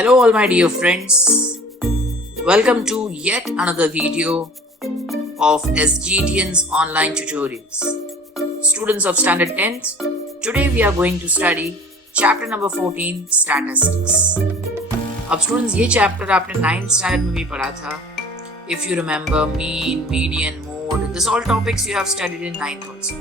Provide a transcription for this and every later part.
Hello all my dear friends, welcome to yet another video of SGTN's online tutorials. Students of standard 10th, today we are going to study chapter number 14 statistics. अब students ये chapter आपने 9th standard में भी पढ़ा था. If you remember mean, median, mode, this all topics you have studied in 9th also.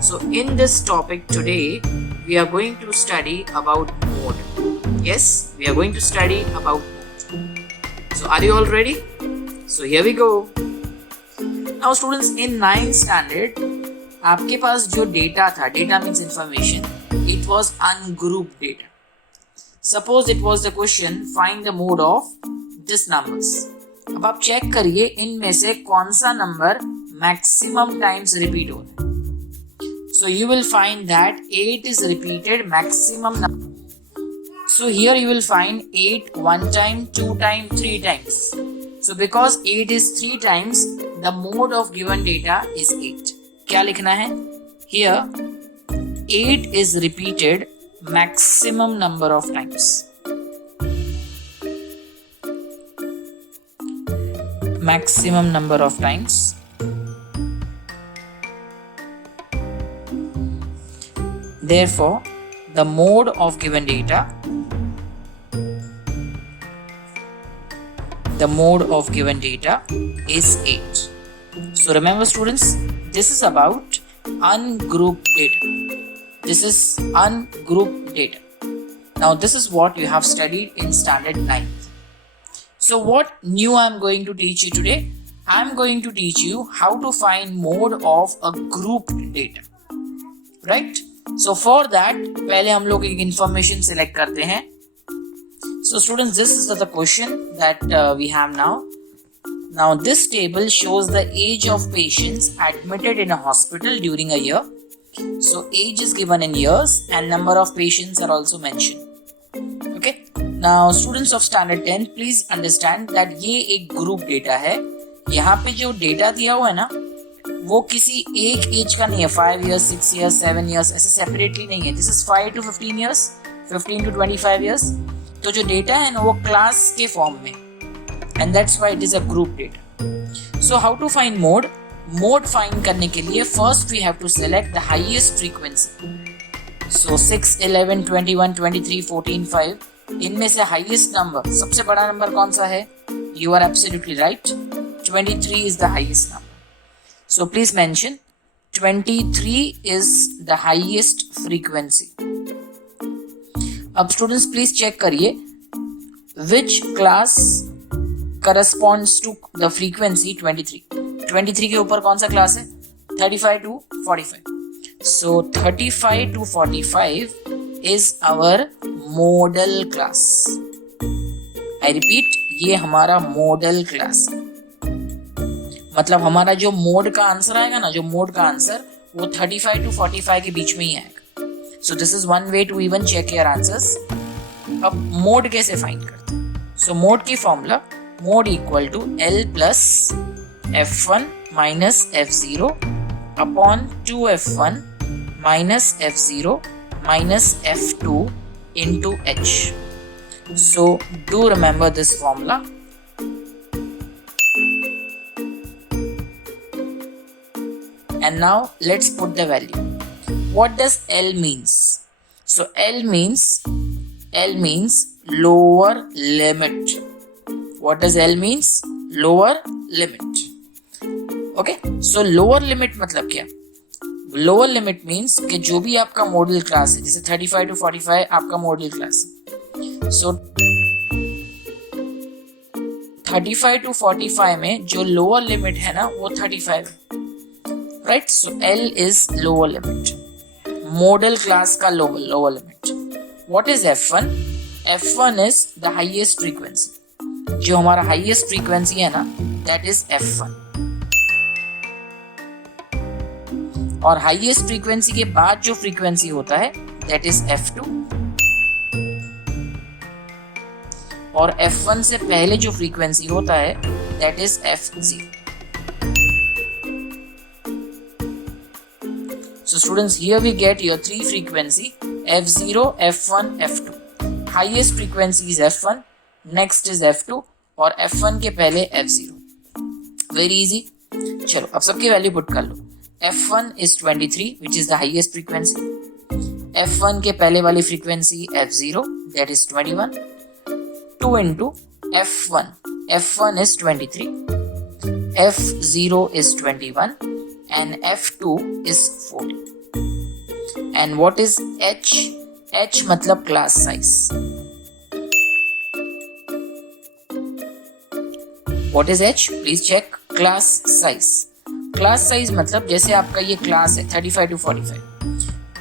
So in this topic today we are going to study about mode. Yes, we are going to study about mode. So are you all ready? So here we go. Now students, in 9th standard आपके पास जो data था, data means information, it was ungrouped data. Suppose it was the question, find the mode of this numbers. अब आप check करिए इनमें से कौन सा नंबर maximum times repeat हो रहा है. So you will find that 8 is repeated maximum number. So here you will find 8 one time, 2 time, 3 times. So because 8 is 3 times, the mode of given data is 8. क्या लिखना है? Here 8 is repeated maximum number of times. Maximum number of times. Therefore, the mode of given data, is 8. So remember students, this is about ungrouped data. This is ungrouped data. Now this is what you have studied in standard 9th. So what new I am going to teach you today? I am going to teach you how to find mode of a grouped data. Right? So for that, पहले हम लोग एक information select करते हैं. So students, this is the question that we have now. Now this table shows the age of patients admitted in a hospital during a year. So age is given in years and number of patients are also mentioned. Okay. Now students of standard 10, please understand that ये एक group data है. यहाँ पे जो data दिया हुआ है ना, वो किसी एक एज का नहीं है. 5 years, 6 years, 7 years ऐसे सेपरेटली नहीं है. This is 5 to 15 years, 15 to 25 years. तो जो डेटा है ना वो क्लास के फॉर्म में, and that's why it is a group data. So how to find mode? Mode find करने के लिए first we have to select the highest frequency. So 6, 11, 21, 23, 14, 5 इनमें से हाईएस्ट नंबर, सबसे बड़ा नंबर कौन सा है? You are absolutely right, 23 is the highest number. So please mention 23 is the highest frequency. अब students please check करिए which class corresponds to the frequency 23. 23 के ऊपर कौन सा क्लास है? 35 to 45. So 35 to 45 is our modal class. I repeat, ये हमारा modal class है. मतलब हमारा जो मोड का आंसर आएगा ना, जो मोड का आंसर वो 35 to 45 के बीच में ही आएगा. So this is one way to even check your answers. अब मोड कैसे फाइंड करते हैं? सो मोड की formula, mode equal to L plus F1 minus F0 upon 2F1 minus F0 minus F2 into H. So do remember this formula. And now let's put the value. What does L means? So L means lower limit. What does L means? Lower limit. Okay. So lower limit मतलब क्या? Lower limit means कि जो भी आपका model class है, जैसे 35 to 45 आपका model class है. So 35 to 45 में जो लोअर लिमिट है ना वो 35 है. Right, so L is lower limit. Modal class का lower limit. What is F1? F1 is the highest frequency. जो हमारा highest frequency है ना, that is F1. और highest frequency के बाद जो frequency होता है, that is F2. और F1 से पहले जो frequency होता है, that is F0. So students, here we get your three frequency F0, F1, F2. Highest frequency is F1, next is F2 और F1 के पहले F0। Very easy. चलो अब सबकी वैल्यू पुट कर लो। F1 is 23 which is the highest frequency, F1 के पहले वाली frequency F0 that is 21, 2 into F1, F1 is 23, F0 is 21 and F2 is 40. And what is H? H मतलब class size. What is H? Please check. Class size. Class size मतलब जैसे आपका ये class है 35 to 45,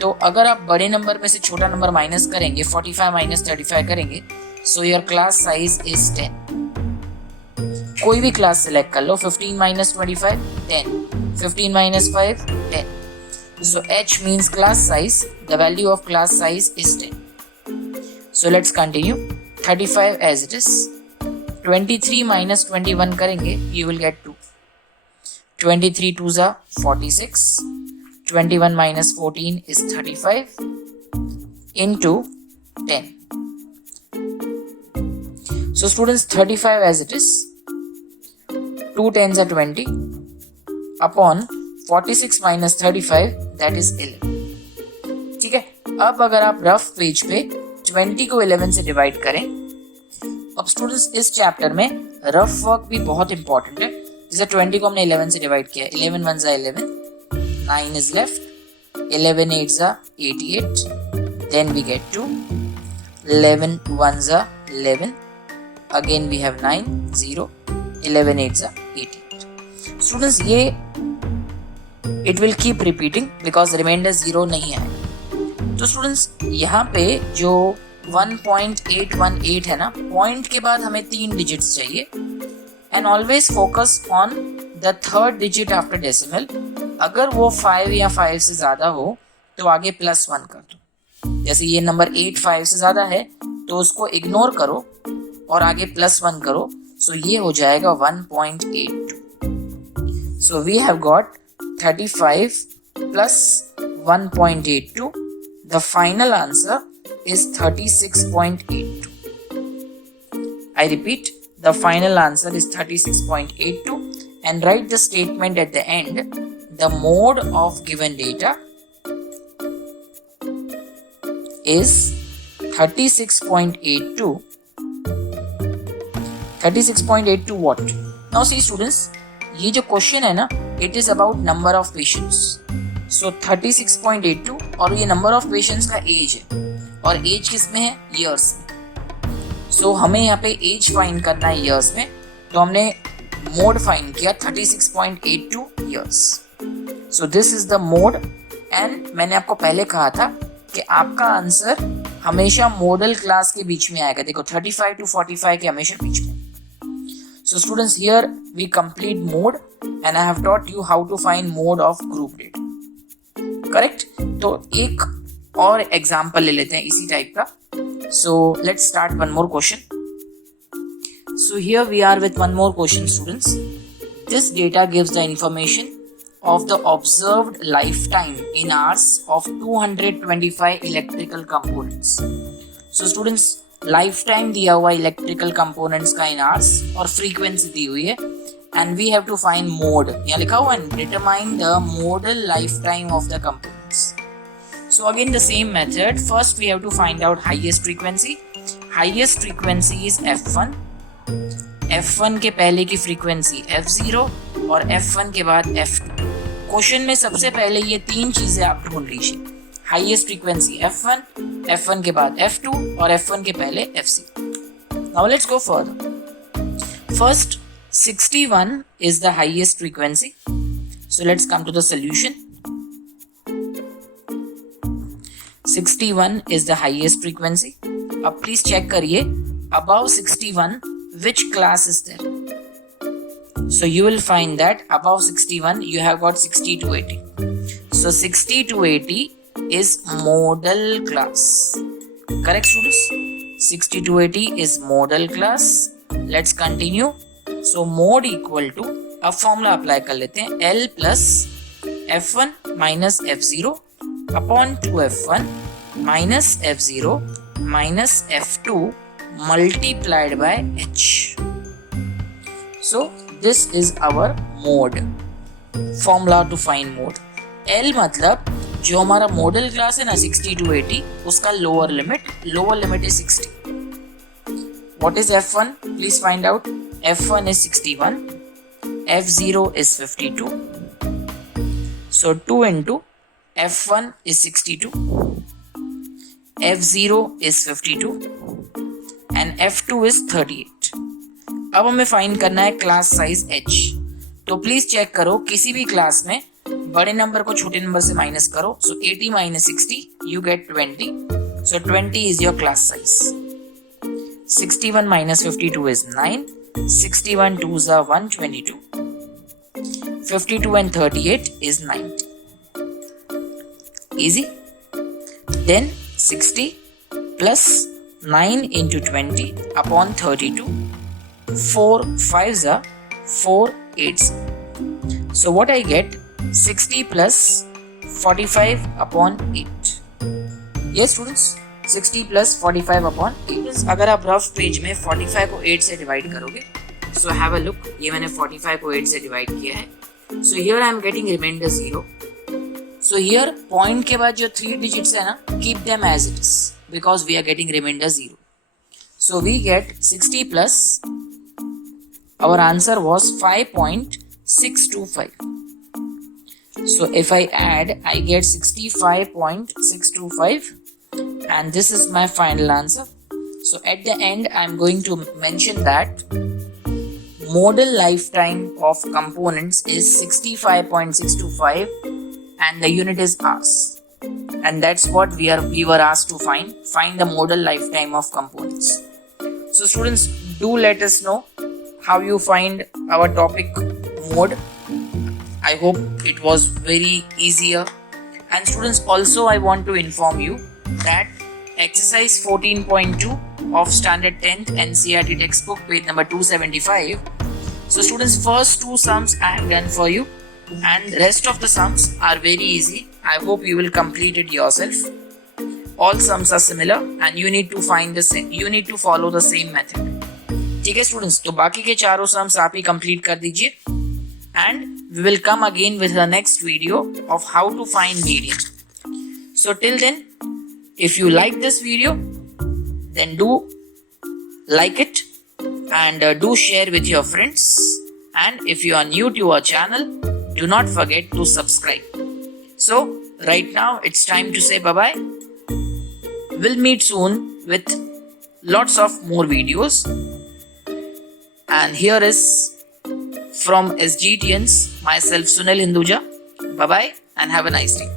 तो अगर आप बड़े नंबर में से छोटा नंबर माइनस करेंगे, 45 माइनस 35 करेंगे, so your class size is 10. कोई भी क्लास सेलेक्ट कर लो, 15 minus 25 10, 15 minus 5 10. So H means class size. The value of class size is 10. So let's continue. 35 as it is. 23 minus 21 करेंगे, you will get 2. 23 2s are 46. 21 minus 14 is 35 into 10. So students, 35 as it is. 2 10s are 20 upon 46 minus 35 that is 11. ठीक है, अब अगर आप rough page पे 20 को 11 से divide करें, अब स्टूडेंट्स इस चैप्टर में रफ वर्क भी बहुत इंपॉर्टेंट है। जैसे 20 को हमने 11 से डिवाइड किया, 11 1s are 11, 9 is left, 11 8s are 88, then we get 2, 11 1s are 11, again we have 9 0, 11 8s are 88. Students ये it will keep repeating because reminder 0 नहीं आएगा। तो स्टूडेंट्स यहाँ पे जो 1.818 है ना, पॉइंट के बाद हमें 3 डिजिट्स चाहिए and always focus on the third digit after decimal. अगर वो 5 या 5 से ज़्यादा हो तो आगे +1 कर दो। जैसे ये नंबर 8 5 से ज़्यादा है तो उसको इग्नोर करो और आगे +1 करो, सो ये हो जाएगा 1.82। So we have got 35 plus 1.82. The final answer is 36.82. I repeat, the final answer is 36.82 and write the statement at the end. The mode of given data is 36.82. 36.82 what? Now see students, ये जो question है ना, it is about number of patients. So 36.82 और ये number of patients का age है, और as किस में है? ईयर्स में। सो हमें यहाँ पे एज फाइंड करना है ईयर्स में, तो हमने मोड फाइंड किया 36.82 years. So this is the mode and मैंने आपको पहले कहा था कि आपका आंसर हमेशा मॉडल क्लास के बीच में आएगा। देखो 35 to 45 के हमेशा बीच में। So students, here we complete mode and I have taught you how to find mode of group data. Correct? तो एक और एग्जाम्पल ले लेते हैं इसी टाइप का। So let's start one more question. So here we are with one more question students. This data gives the information of the observed lifetime in hours of 225 electrical components. So students, life time दिया हुआ electrical components का in hours और frequency दी हुई है and we have to find mode. यहाँ लिखा हुआ है determine the modal life time of the components. So again the same method, first we have to find out highest frequency. Highest frequency is F1, F1 के पहले की frequency F0 और F1 के बाद F2। क्वेश्चन में सबसे पहले ये 3 चीजें आप ढूंढ लीजिए, हाईएस्ट फ्रीक्वेंसी F1, F1 के बाद F2 और F1 के पहले F0। Now let's go further. First, 61 is the highest frequency. So let's come to the solution. 61 is the highest frequency. अब please check करिए above 61 which class is there. So you will find that above 61 you have got 60 to 80. So 60 to 80 is modal class. Correct students? 60 to 80 is modal class. Let's continue. So mode equal to, अब formula apply कर लेते हैं, L plus F1 minus F0 upon 2F1 minus F0 minus f2 multiplied by h. So this is our mode, formula to find mode. L मतलब जो हमारा model class है ना 60 to 80, उसका lower limit is 60. What is f1? Please find out. f1 is 61, f0 is 52. So 2 into f1 is 62, f0 is 52 and f2 is 38. अब हमें find करना है क्लास साइज h. तो प्लीज चेक करो, किसी भी क्लास में बड़े नंबर को छोटे नंबर से माइनस करो. सो 80 minus 60 you get 20. So 20 is your class size. 61 minus 52 is 9. 61 2s are 122. 52 and 38 is 90. Easy. Then 60 plus 9 into 20 upon 32. 4 5s are 4 8s. So what I get? 60 plus 45 upon 8. Yes students, 60 plus 45 upon 8. अगर आप rough page में 45 को 8 से divide करोगे, so have a look. ये मैंने 45 को 8 से डिवाइड किया है. So here I am getting remainder 0. So here point के बाद जो 3 digits है ना, keep them as it is because we are getting remainder 0. So we get 60 plus, our answer was 5.625. So if I add, I get 65.625 and this is my final answer. So at the end, I'm going to mention that modal lifetime of components is 65.625 and the unit is hours. And that's what we were asked to find the modal lifetime of components. So students, do let us know how you find our topic mode. I hope it was very easier. And students, also I want to inform you that exercise 14.2 of standard 10th NCERT textbook page number 275. So students, first 2 sums I have done for you and rest of the sums are very easy. I hope you will complete it yourself. All sums are similar and you need to follow the same method. ठीक है students, तो बाकी के चारों sums आप ही complete कर दीजिए. And we will come again with the next video of how to find median. So till then, if you like this video, then do like it and do share with your friends. And if you are new to our channel, do not forget to subscribe. So right now it's time to say bye-bye. We'll meet soon with lots of more videos. And here is from SGTNs, myself Sunil Hinduja. Bye bye and have a nice day.